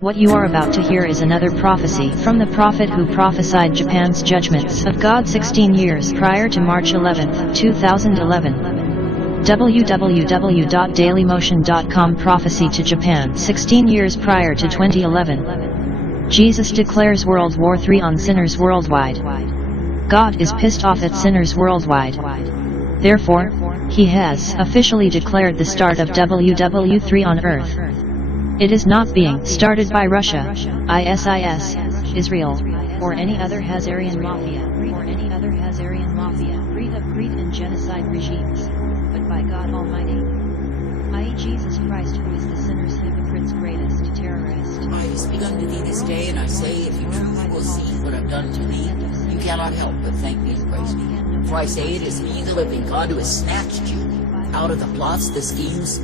What you are about to hear is another prophecy from the prophet who prophesied Japan's judgments of God 16 years prior to March 11, 2011. www.dailymotion.com Prophecy to Japan 16 years prior to 2011. Jesus declares World War III on sinners worldwide. God is pissed off at sinners worldwide. Therefore, He has officially declared the start of WW3 on Earth. It is not being started by Russia, ISIS, Israel, or any other Khazarian Mafia, hypocrite and genocide regimes, but by God Almighty, i.e. Jesus Christ, who is the sinner's hypocrite's greatest terrorist. I speak unto thee this day, and I say, if you truly will see what I've done to thee, you cannot help but thank me and praise me. For I say, it is me, the living God, who has snatched you out of the plots, the schemes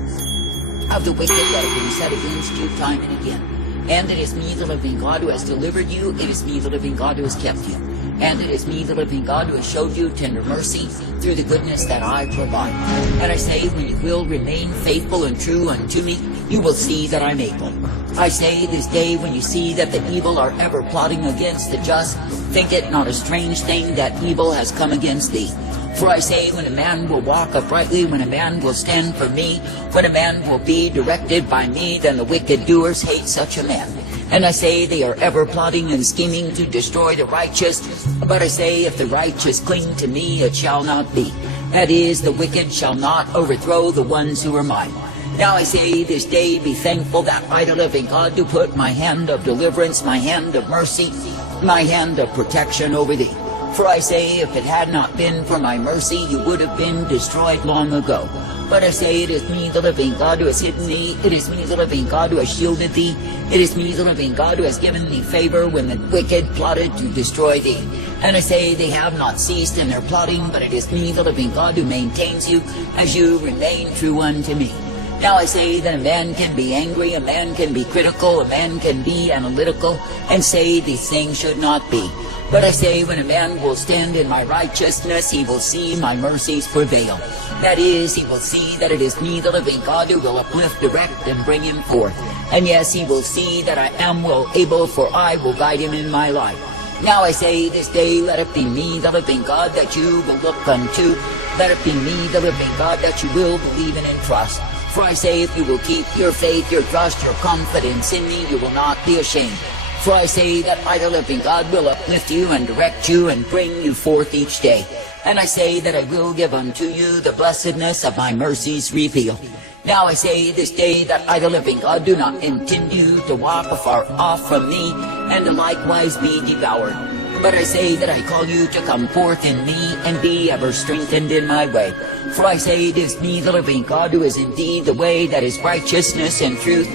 of the wicked that have been set against you time and again. And it is me, the living God, who has delivered you. It is me, the living God, who has kept you. And it is me, the living God, who has showed you tender mercy through the goodness that I provide. And I say, when you will remain faithful and true unto me, you will see that I'm able. I say this day, when you see that the evil are ever plotting against the just, think it not a strange thing that evil has come against thee. For I say, when a man will walk uprightly, when a man will stand for me, when a man will be directed by me, then the wicked doers hate such a man. And I say, they are ever plotting and scheming to destroy the righteous. But I say, if the righteous cling to me, it shall not be. That is, the wicked shall not overthrow the ones who are mine. Now I say this day, be thankful that I, the living God, do put my hand of deliverance, my hand of mercy, my hand of protection over thee. For I say, if it had not been for my mercy, you would have been destroyed long ago. But I say, it is me, the living God, who has hidden thee. It is me, the living God, who has shielded thee. It is me, the living God, who has given thee favor when the wicked plotted to destroy thee. And I say, they have not ceased in their plotting, but it is me, the living God, who maintains you as you remain true unto me. Now I say that a man can be angry, a man can be critical, a man can be analytical, and say these things should not be. But I say, when a man will stand in my righteousness, he will see my mercies prevail. That is, he will see that it is me, the living God, who will uplift, direct, and bring him forth. And yes, he will see that I am well able, for I will guide him in my life. Now I say this day, let it be me, the living God, that you will look unto. Let it be me, the living God, that you will believe in and trust. For I say, if you will keep your faith, your trust, your confidence in me, you will not be ashamed. For I say that I, the living God, will uplift you and direct you and bring you forth each day. And I say that I will give unto you the blessedness of my mercies revealed. Now I say this day that I, the living God, do not intend you to walk afar off from me and to likewise be devoured. But I say that I call you to come forth in me and be ever strengthened in my way. For I say it is me, the living God, who is indeed the way that is righteousness and truth,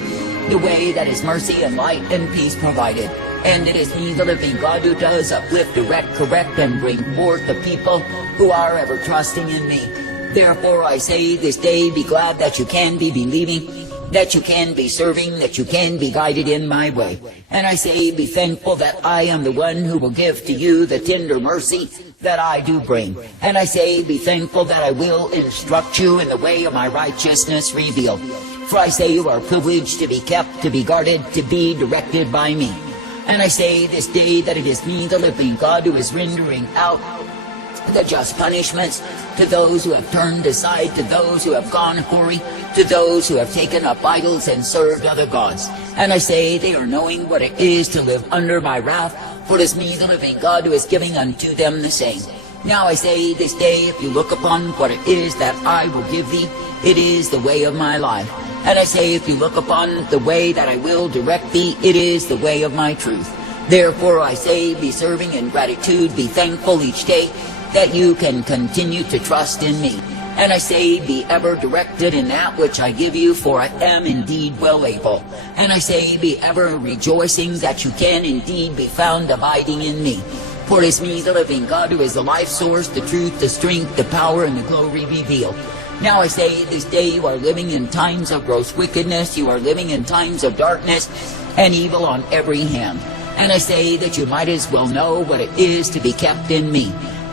the way that is mercy and light and peace provided. And it is me, the living God, who does uplift, direct, correct, and bring forth the people who are ever trusting in me. Therefore I say this day, be glad that you can be believing, that you can be serving, that you can be guided in my way. And I say, be thankful that I am the one who will give to you the tender mercy that I do bring. And I say, be thankful that I will instruct you in the way of my righteousness revealed. For I say, you are privileged to be kept, to be guarded, to be directed by me. And I say this day that it is me, the living God, who is rendering out the just punishments to those who have turned aside, to those who have gone hoary, to those who have taken up idols and served other gods. And I say, they are knowing what it is to live under my wrath, for it is me, the living God, who is giving unto them the same. Now I say this day, if you look upon what it is that I will give thee, it is the way of my life. And I say, if you look upon the way that I will direct thee, it is the way of my truth. Therefore I say, be serving in gratitude, be thankful each day that you can continue to trust in me. And I say, be ever directed in that which I give you, for I am indeed well able. And I say, be ever rejoicing that you can indeed be found abiding in me. For it is me, the living God, who is the life source, the truth, the strength, the power, and the glory revealed. Now I say, this day you are living in times of gross wickedness, you are living in times of darkness and evil on every hand. And I say that you might as well know what it is to be kept in me.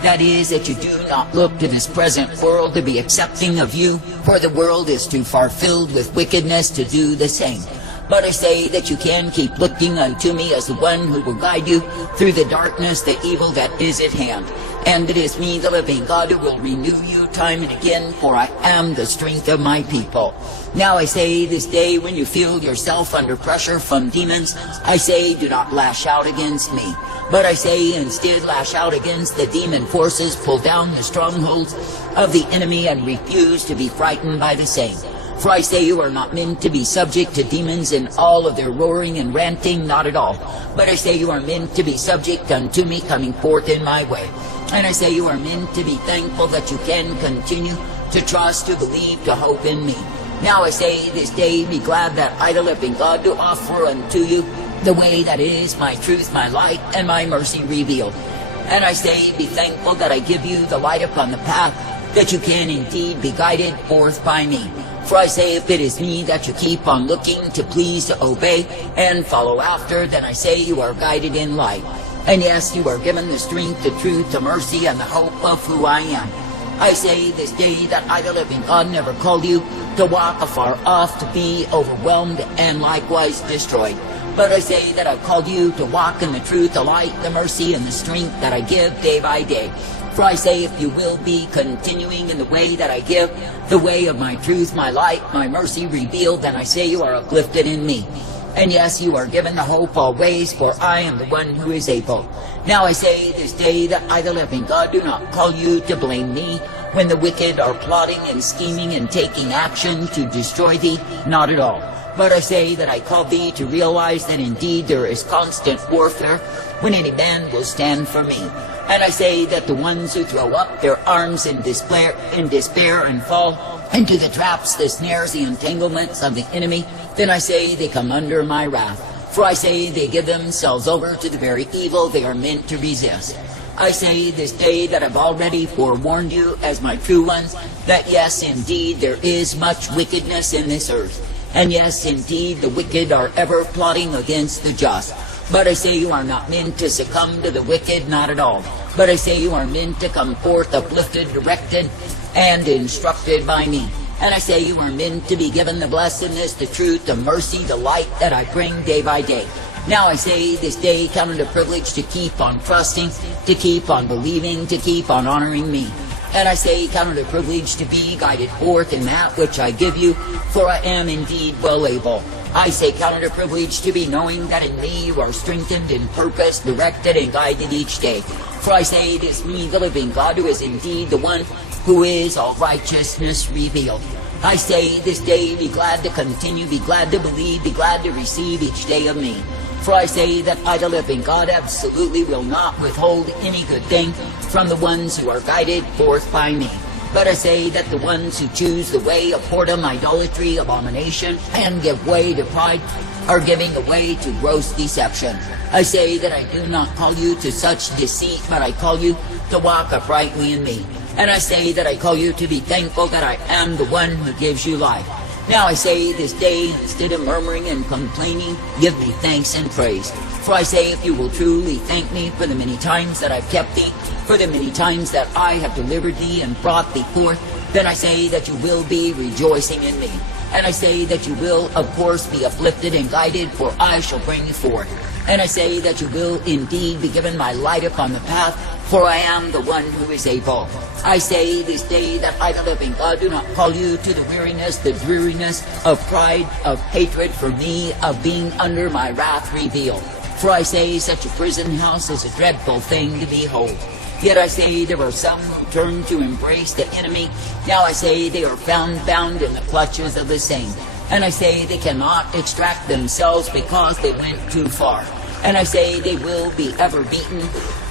That is, that you do not look to this present world to be accepting of you, for the world is too far filled with wickedness to do the same. But I say that you can keep looking unto me as the one who will guide you through the darkness, the evil that is at hand. And it is me, the living God, who will renew you time and again, for I am the strength of my people. Now I say this day, when you feel yourself under pressure from demons, I say do not lash out against me. But I say instead lash out against the demon forces, pull down the strongholds of the enemy, and refuse to be frightened by the same. For I say you are not meant to be subject to demons in all of their roaring and ranting, not at all. But I say you are meant to be subject unto me, coming forth in my way. And I say you are meant to be thankful that you can continue to trust, to believe, to hope in me. Now I say this day, be glad that I, the living God, do offer unto you the way that is my truth, my light, and my mercy revealed. And I say, be thankful that I give you the light upon the path, that you can indeed be guided forth by me. For I say, if it is me that you keep on looking to please, to obey, and follow after, then I say you are guided in light. And yes, you are given the strength, the truth, the mercy, and the hope of who I am. I say this day that I, the living God, never called you to walk afar off, to be overwhelmed and likewise destroyed. But I say that I've called you to walk in the truth, the light, the mercy, and the strength that I give day by day. For I say, if you will be continuing in the way that I give, the way of my truth, my light, my mercy revealed, then I say you are uplifted in me. And yes, you are given the hope always, for I am the one who is able. Now I say this day that I, the living God, do not call you to blame me when the wicked are plotting and scheming and taking action to destroy thee, not at all. But I say that I call thee to realize that indeed there is constant warfare when any man will stand for me. And I say that the ones who throw up their arms in despair and fall into the traps, the snares, the entanglements of the enemy, then I say they come under my wrath. For I say they give themselves over to the very evil they are meant to resist. I say this day that I've already forewarned you as my true ones, that yes, indeed, there is much wickedness in this earth. And yes, indeed, the wicked are ever plotting against the just. But I say you are not meant to succumb to the wicked, not at all. But I say you are meant to come forth uplifted, directed, and instructed by me. And I say you are meant to be given the blessedness, the truth, the mercy, the light that I bring day by day. Now I say this day count it a privilege to keep on trusting, to keep on believing, to keep on honoring me. And I say count it a privilege to be guided forth in that which I give you, for I am indeed well able. I say count it a privilege to be knowing that in me you are strengthened in purpose, directed and guided each day. For I say it is me, the living God, who is indeed the one who is all righteousness revealed. I say this day be glad to continue, be glad to believe, be glad to receive each day of me. For I say that I, the living God, absolutely will not withhold any good thing from the ones who are guided forth by me. But I say that the ones who choose the way of whoredom, idolatry, abomination, and give way to pride are giving way to gross deception. I say that I do not call you to such deceit, but I call you to walk uprightly in me. And I say that I call you to be thankful that I am the one who gives you life. Now I say this day, instead of murmuring and complaining, give me thanks and praise. For I say, if you will truly thank me for the many times that I've kept thee, for the many times that I have delivered thee and brought thee forth, then I say that you will be rejoicing in me. And I say that you will, of course, be uplifted and guided, for I shall bring you forth. And I say that you will indeed be given my light upon the path, for I am the one who is able. I say this day that I, the living God, do not call you to the weariness, the dreariness of pride, of hatred for me, of being under my wrath revealed. For I say such a prison house is a dreadful thing to behold. Yet I say there are some who turn to embrace the enemy. Now I say they are found bound in the clutches of the same. And I say they cannot extract themselves because they went too far. And I say they will be ever beaten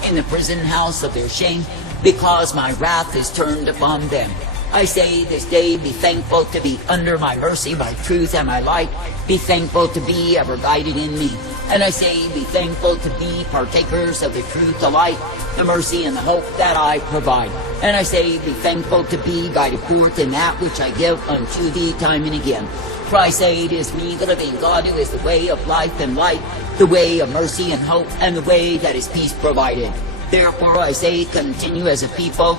in the prison house of their shame, because my wrath is turned upon them. I say this day, be thankful to be under my mercy, my truth, and my light. Be thankful to be ever guided in me. And I say, be thankful to be partakers of the truth, the light, the mercy, and the hope that I provide. And I say, be thankful to be guided forth in that which I give unto thee time and again. For I say, it is me, the living God, who is the way of life and light, the way of mercy and hope, and the way that is peace provided. Therefore I say, continue as a people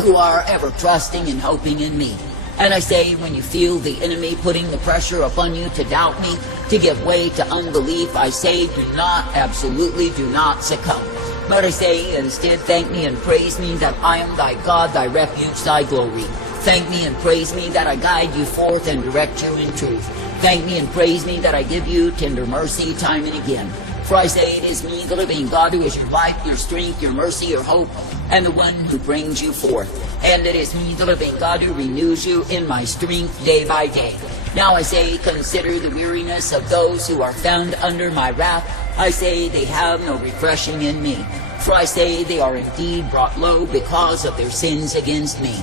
who are ever trusting and hoping in me. And I say, when you feel the enemy putting the pressure upon you to doubt me, to give way to unbelief, I say, do not, absolutely do not succumb. But I say, instead, thank me and praise me that I am thy God, thy refuge, thy glory. Thank me and praise me that I guide you forth and direct you in truth. Thank me and praise me that I give you tender mercy time and again. For I say, it is me, the living God, who is your life, your strength, your mercy, your hope, and the one who brings you forth. And it is me, the living God, who renews you in my strength day by day. Now I say, consider the weariness of those who are found under my wrath. I say, they have no refreshing in me. For I say, they are indeed brought low because of their sins against me.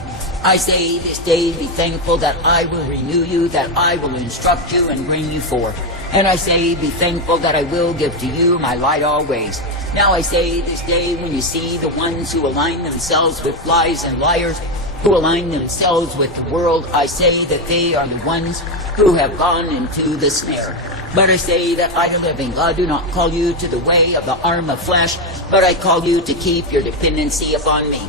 I say, this day be thankful that I will renew you, that I will instruct you and bring you forth. And I say, be thankful that I will give to you my light always. Now I say, this day when you see the ones who align themselves with lies and liars, who align themselves with the world, I say that they are the ones who have gone into the snare. But I say that I, the living God, do not call you to the way of the arm of flesh, but I call you to keep your dependency upon me.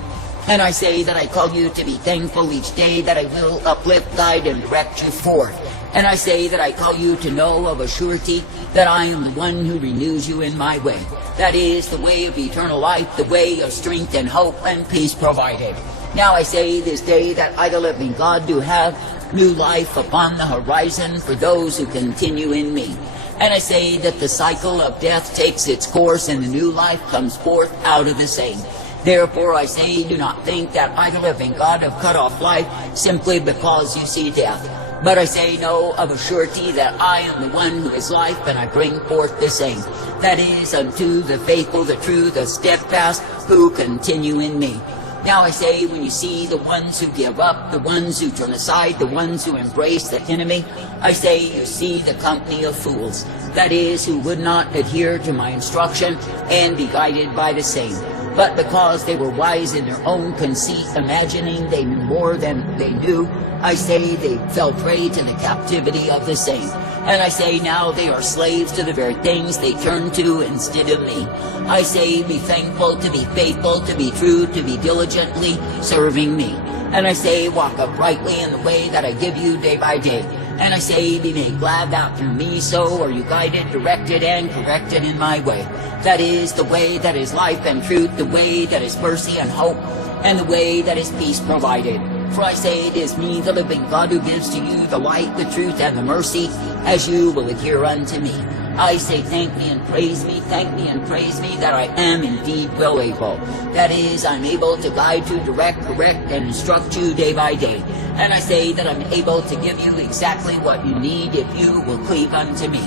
And I say that I call you to be thankful each day that I will uplift, guide, and direct you forth. And I say that I call you to know of a surety that I am the one who renews you in my way. That is the way of eternal life, the way of strength and hope and peace provided. Now I say this day that I, the living God, do have new life upon the horizon for those who continue in me. And I say that the cycle of death takes its course and the new life comes forth out of the same. Therefore I say, do not think that I, the living God, have cut off life simply because you see death. But I say, no, of a surety that I am the one who is life, and I bring forth the same. That is, unto the faithful, the true, the steadfast, who continue in me. Now I say, when you see the ones who give up, the ones who turn aside, the ones who embrace the enemy, I say you see the company of fools. That is, who would not adhere to my instruction and be guided by the same. But because they were wise in their own conceit, imagining they knew more than they knew, I say they fell prey to the captivity of the same. And I say now they are slaves to the very things they turn to instead of me. I say, be thankful, to be faithful, to be true, to be diligently serving me. And I say, walk uprightly in the way that I give you day by day. And I say, be made glad that through me so are you guided, directed, and corrected in my way. That is the way that is life and truth, the way that is mercy and hope, and the way that is peace provided. For I say it is me, the living God, who gives to you the light, the truth, and the mercy, as you will adhere unto me. I say, thank me and praise me that I am indeed well able. That is, I'm able to guide you, direct, correct, and instruct you day by day. And I say that I'm able to give you exactly what you need if you will cleave unto me.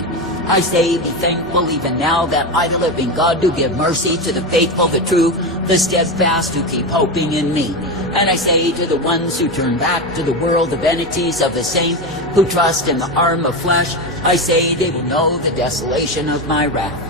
I say, be thankful even now that I, the living God, do give mercy to the faithful, the true, the steadfast, who keep hoping in me. And I say to the ones who turn back to the world, the vanities of the same, who trust in the arm of flesh, I say they will know the desolation of my wrath.